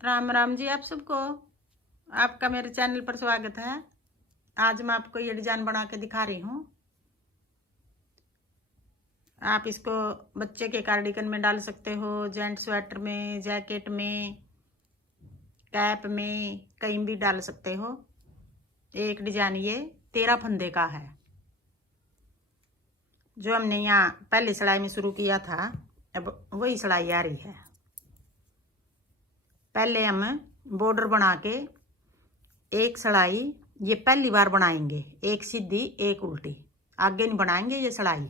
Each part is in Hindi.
राम राम जी आप सबको। आपका मेरे चैनल पर स्वागत है। आज मैं आपको ये डिजाइन बना के दिखा रही हूँ। आप इसको बच्चे के कार्डिगन में डाल सकते हो, जेंट स्वेटर में, जैकेट में, कैप में, कहीं भी डाल सकते हो। एक डिजाइन ये 13 फंदे का है जो हमने यहाँ पहली सिलाई में शुरू किया था। अब वही सिलाई आ रही है। पहले हम बॉर्डर बना के एक सिलाई ये पहली बार बनाएंगे, एक सीधी एक उल्टी, आगे नहीं बनाएंगे। ये सिलाई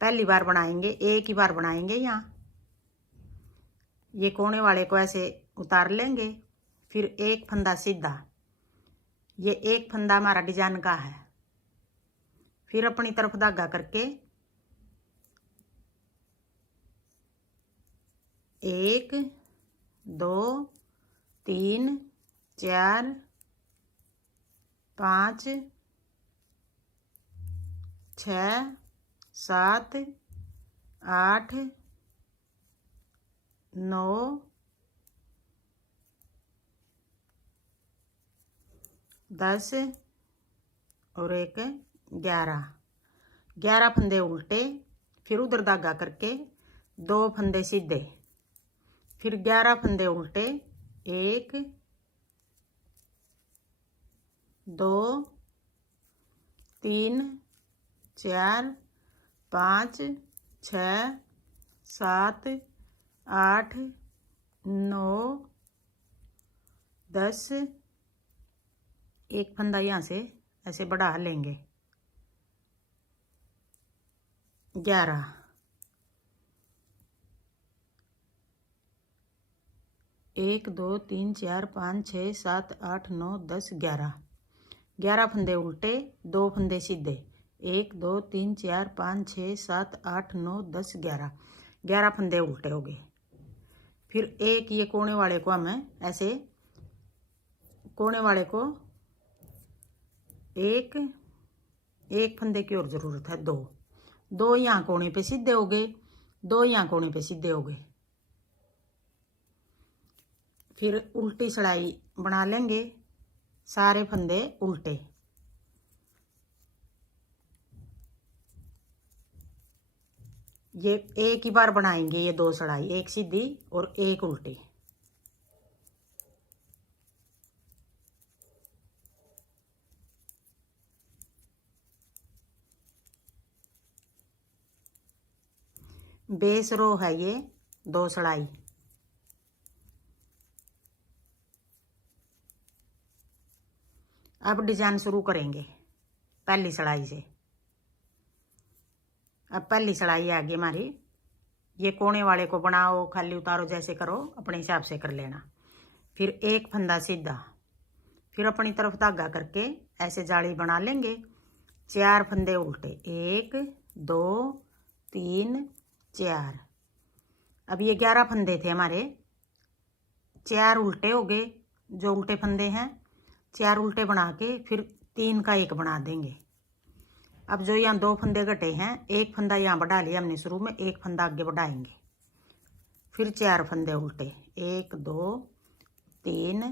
पहली बार बनाएंगे, एक ही बार बनाएंगे। यहाँ ये कोने वाले को ऐसे उतार लेंगे, फिर एक फंदा सीधा। ये एक फंदा हमारा डिजाइन का है। फिर अपनी तरफ धागा करके एक दो तीन चार पाँच छः सात आठ नौ 10 और एक 11 फंदे उल्टे, फिर उधर धागा करके 2 फंदे सीधे, फिर 11 फंदे उल्टे, 1 2 3 4 5 6 7 8 9 10। एक फंदा यहाँ से ऐसे बढ़ा लेंगे, 11 1 2 3 4 5 6 7 8 9 10 11 फंदे उल्टे, 2 फंदे सीधे, 1 2 3 4 5 6 7 8 9 10 11 फंदे उल्टे हो गए। फिर एक ये कोने वाले को हमें ऐसे, कोने वाले को एक फंदे की और जरूरत है। 2 यहाँ कोने पे सीधे हो गए, 2 यहाँ कोने पे सीधे हो गए। फिर उल्टी सिलाई बना लेंगे, सारे फंदे उल्टे। ये एक ही बार बनाएंगे, ये 2 सिलाई, एक सीधी और एक उल्टी। बेस रो है ये 2 सिलाई। अब डिजाइन शुरू करेंगे पहली सिलाई से। अब पहली सिलाई आ गई हमारी। ये कोने वाले को बनाओ, खाली उतारो, जैसे करो अपने हिसाब से कर लेना। फिर एक फंदा सीधा, फिर अपनी तरफ धागा करके ऐसे जाली बना लेंगे। 4 फंदे उल्टे, 1 2 3 4। अब ये 11 फंदे थे हमारे, 4 उल्टे हो गए। जो उल्टे फंदे हैं 4 उल्टे बना के फिर 3 का एक बना देंगे। अब जो यहाँ 2 फंदे घटे हैं, एक फंदा यहाँ बढ़ा लिया हमने शुरू में, एक फंदा आगे बढ़ाएंगे। फिर 4 फंदे उल्टे, 1 2 3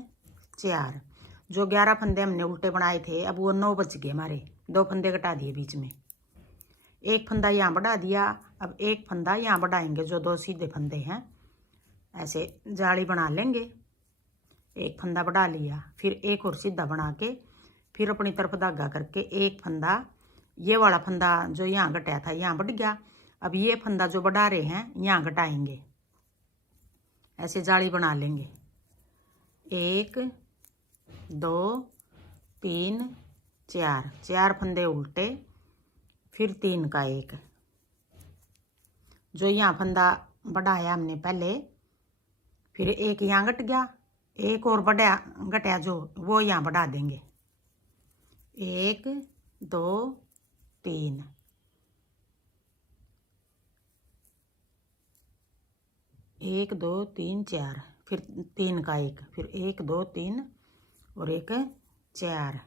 4। जो 11 फंदे हमने उल्टे बनाए थे, अब वो 9 बच गए हमारे। 2 फंदे घटा दिए बीच में, एक फंदा यहाँ बढ़ा दिया। अब एक फंदा यहाँ बढ़ाएंगे, जो 2 सीधे फंदे हैं। ऐसे जाली बना लेंगे, एक फंदा बढ़ा लिया, फिर एक और सीधा बना के फिर अपनी तरफ धागा करके एक फंदा, ये वाला फंदा जो यहाँ घटाया था यहाँ बढ़ गया। अब ये फंदा जो बढ़ा रहे हैं यहाँ घटाएंगे, ऐसे जाली बना लेंगे। 1 2 3 4 फंदे उल्टे, फिर 3 का एक। जो यहाँ फंदा बढ़ाया हमने पहले, फिर एक यहाँ घट गया, एक और बढ़ा घटाया जो, वो यहाँ बढ़ा देंगे। 1 2 3, 1 2 3 4, फिर 3 का एक, फिर 1 2 3 और एक 4।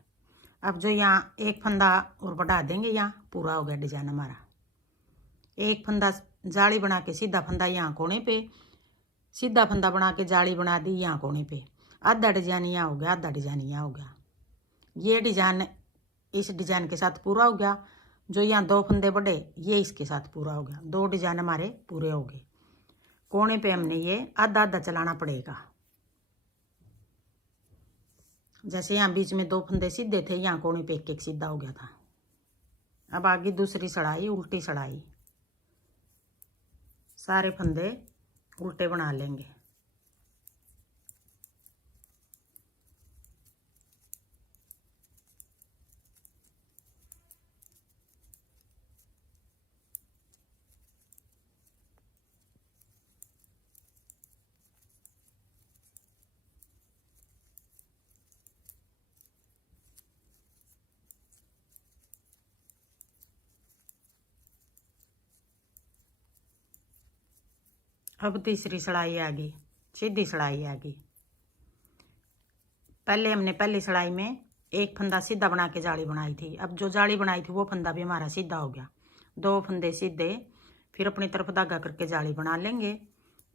अब जो यहाँ एक फंदा और बढ़ा देंगे, यहाँ पूरा हो गया डिजाइन हमारा। एक फंदा जाली बना के सीधा फंदा यहाँ कोने पे, सीधा फंदा बना के जाली बना दी यहाँ कोने पे। आधा डिजाइन यहाँ हो गया, आधा डिजाइन यहाँ हो गया। ये डिजाइन इस डिजाइन के साथ पूरा हो गया। जो यहाँ 2 फंदे बढ़े ये इसके साथ पूरा हो गया। 2 डिजाइन हमारे पूरे हो गए। कोने पे हमने ये आधा आधा चलाना पड़ेगा। जैसे यहाँ बीच में 2 फंदे सीधे थे, यहाँ कोने पे एक एक सीधा हो गया था। अब आगे दूसरी सड़ाई, उल्टी सड़ाई। सारे फंदे उल्टे बना लेंगे। अब तीसरी सड़ाई आ गई, सीधी सड़ाई आ गई। पहले हमने पहली सड़ाई में एक फंदा सीधा बना के जाली बनाई थी। अब जो जाली बनाई थी वो फंदा भी हमारा सीधा हो गया। 2 फंदे सीधे, फिर अपनी तरफ धागा करके जाली बना लेंगे।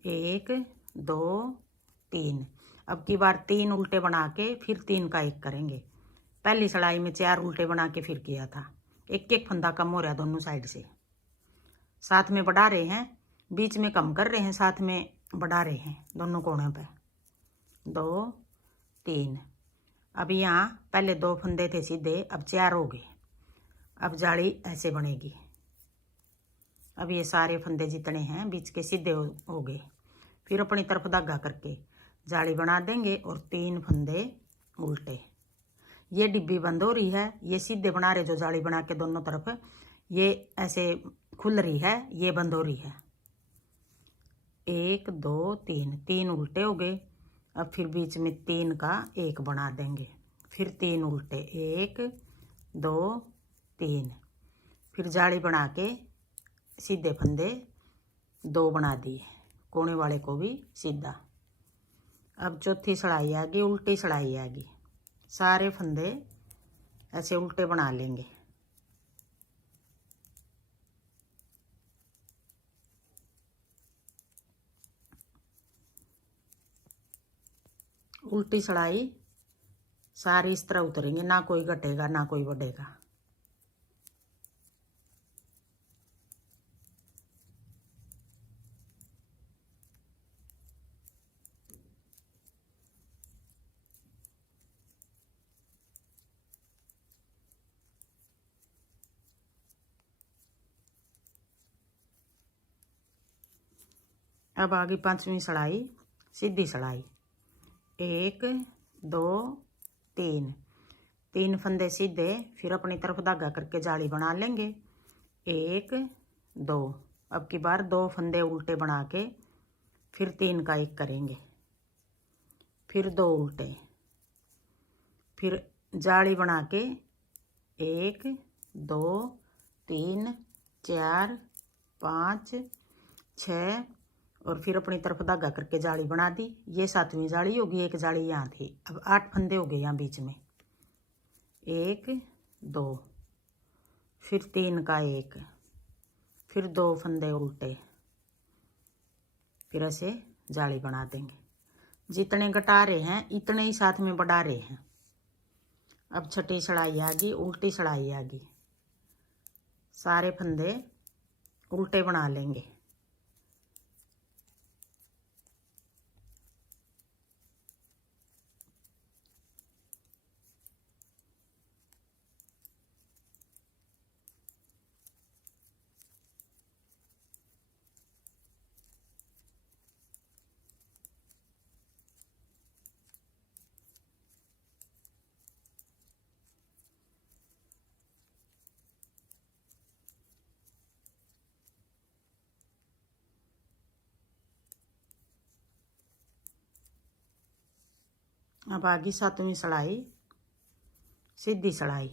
1 2 3। अब की बार 3 उल्टे बना के फिर 3 का 1 करेंगे। पहली सड़ाई में 4 उल्टे बना के फिर किया था। एक एक फंदा कम हो रहा दोनों साइड से। साथ में बढ़ा रहे हैं, बीच में कम कर रहे हैं, साथ में बढ़ा रहे हैं दोनों कोनों पे। 2 3। अब यहाँ पहले 2 फंदे थे सीधे, अब 4 हो गए। अब जाली ऐसे बनेगी। अब ये सारे फंदे जितने हैं बीच के सीधे हो गए। फिर अपनी तरफ धागा करके जाली बना देंगे और 3 फंदे उल्टे। ये डिब्बी बंद हो रही है, ये सीधे बना रहे जो जाली बना के दोनों तरफ, ये ऐसे खुल रही है, ये बंद हो रही है। 1 2 3, 3 उल्टे हो गए। अब फिर बीच में 3 का 1 बना देंगे। फिर 3 उल्टे, 1 2 3। फिर जाली बना के सीधे फंदे 2 बना दिए, कोने वाले को भी सीधा। अब चौथी सड़ाई आ गई, उल्टी सड़ाई आ गई। सारे फंदे ऐसे उल्टे बना लेंगे। उल्टी सड़ाई सारी इस तरह उतरेंगे, ना कोई घटेगा ना कोई बढ़ेगा। अब आ गई 5वीं सड़ाई, सीधी सड़ाई। 1 2 3, 3 फंदे सीधे, फिर अपनी तरफ धागा करके जाली बना लेंगे। 1 2। अब की बार 2 फंदे उल्टे बना के फिर 3 का 1 करेंगे। फिर 2 उल्टे, फिर जाली बना के 1 2 3 4 5 6, और फिर अपनी तरफ धागा करके जाली बना दी। ये 7वीं जाली होगी, एक जाली यहाँ थी। अब 8 फंदे हो गए यहाँ बीच में। 1 2, फिर 3 का 1, फिर 2 फंदे उल्टे, फिर ऐसे जाली बना देंगे। जितने घटा रहे हैं इतने ही साथ में बढ़ा रहे हैं। अब छठी सड़ाई आ गई, उल्टी सड़ाई आ गई। सारे फंदे उल्टे बना लेंगे। अब आ गई 7वीं सड़ाई, सीधी सड़ाई।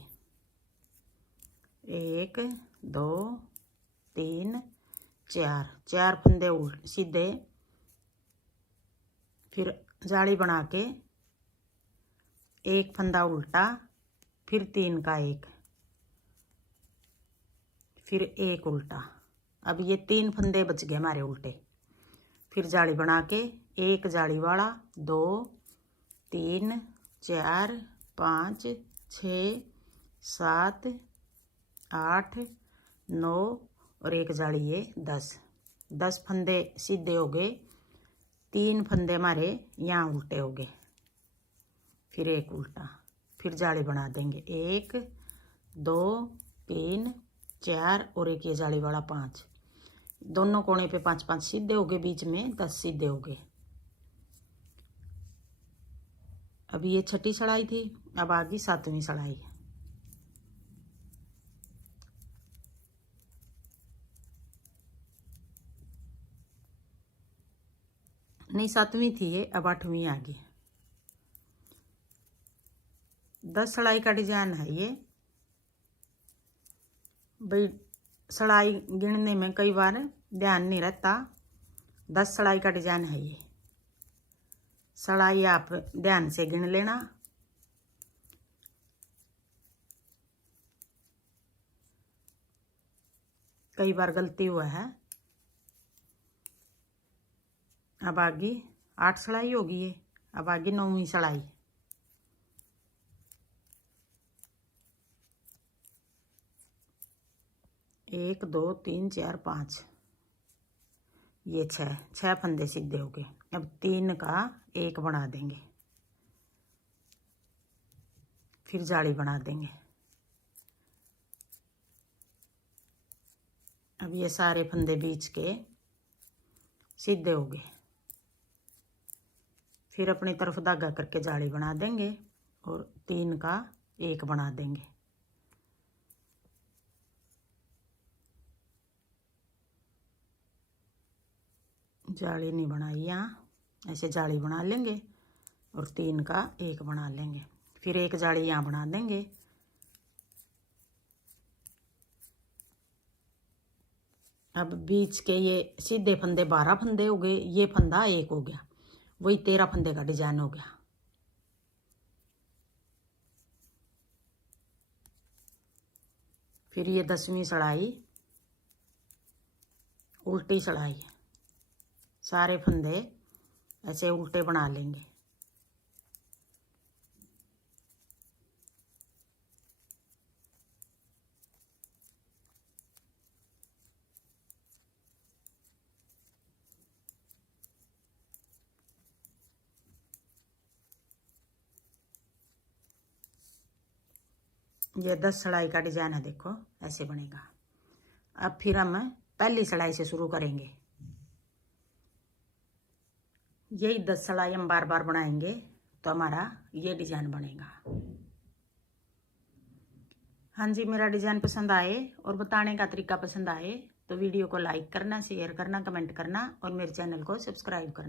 1 2 3 4, 4 फंदे सीधे, फिर जाली बना के 1 फंदा उल्टा, फिर 3 का 1, फिर 1 उल्टा। अब ये 3 फंदे बच गए हमारे उल्टे। फिर जाली बना के एक जाली वाला 2 3 4 5 6 7 8 9 और एक जाली ये 10 फंदे सीधे हो गए। 3 फंदे हमारे यहाँ उल्टे हो गए, फिर एक उल्टा, फिर जाली बना देंगे 1 2 3 4 और एक ये जाली वाला 5। दोनों कोने पे 5 सीधे हो गए, बीच में 10 सीधे हो गए। अभी ये छठी सड़ाई थी, अब आ गई 7वीं सड़ाई। नहीं 7वीं थी ये, अब 8वीं आ गई। 10 सड़ाई का डिजाइन है ये भाई। सड़ाई गिनने में कई बार ध्यान नहीं रहता। 10 सड़ाई का डिजाइन है ये। सड़ाई आप ध्यान से गिन लेना। कई बार गलती हुआ है। अब आगे 8 सड़ाई होगी ये, अब आगे 9वीं सड़ाई। एक 2 3 4 5 ये 6 फंदे सीधे हो गए। अब 3 का 1 बना देंगे, फिर जाली बना देंगे। अब ये सारे फंदे बीच के सीधे हो गए, फिर अपनी तरफ धागा करके जाली बना देंगे और 3 का 1 बना देंगे। जाली नहीं बनाई यहाँ, ऐसे जाली बना लेंगे और 3 का 1 बना लेंगे, फिर एक जाली यहाँ बना देंगे। अब बीच के ये सीधे फंदे 12 फंदे हो गए, ये फंदा 1 हो गया, वही 13 फंदे का डिजाइन हो गया। फिर ये 10वीं सड़ाई उल्टी सड़ाई, सारे फंदे ऐसे उल्टे बना लेंगे। ये 10 सड़ाई का डिजाइन है, देखो ऐसे बनेगा। अब फिर हम पहली सड़ाई से शुरू करेंगे। यही 10 सड़ाई हम बार बार बनाएंगे तो हमारा ये डिजाइन बनेगा। हाँ जी, मेरा डिजाइन पसंद आए और बताने का तरीका पसंद आए तो वीडियो को लाइक करना, शेयर करना, कमेंट करना और मेरे चैनल को सब्सक्राइब करना।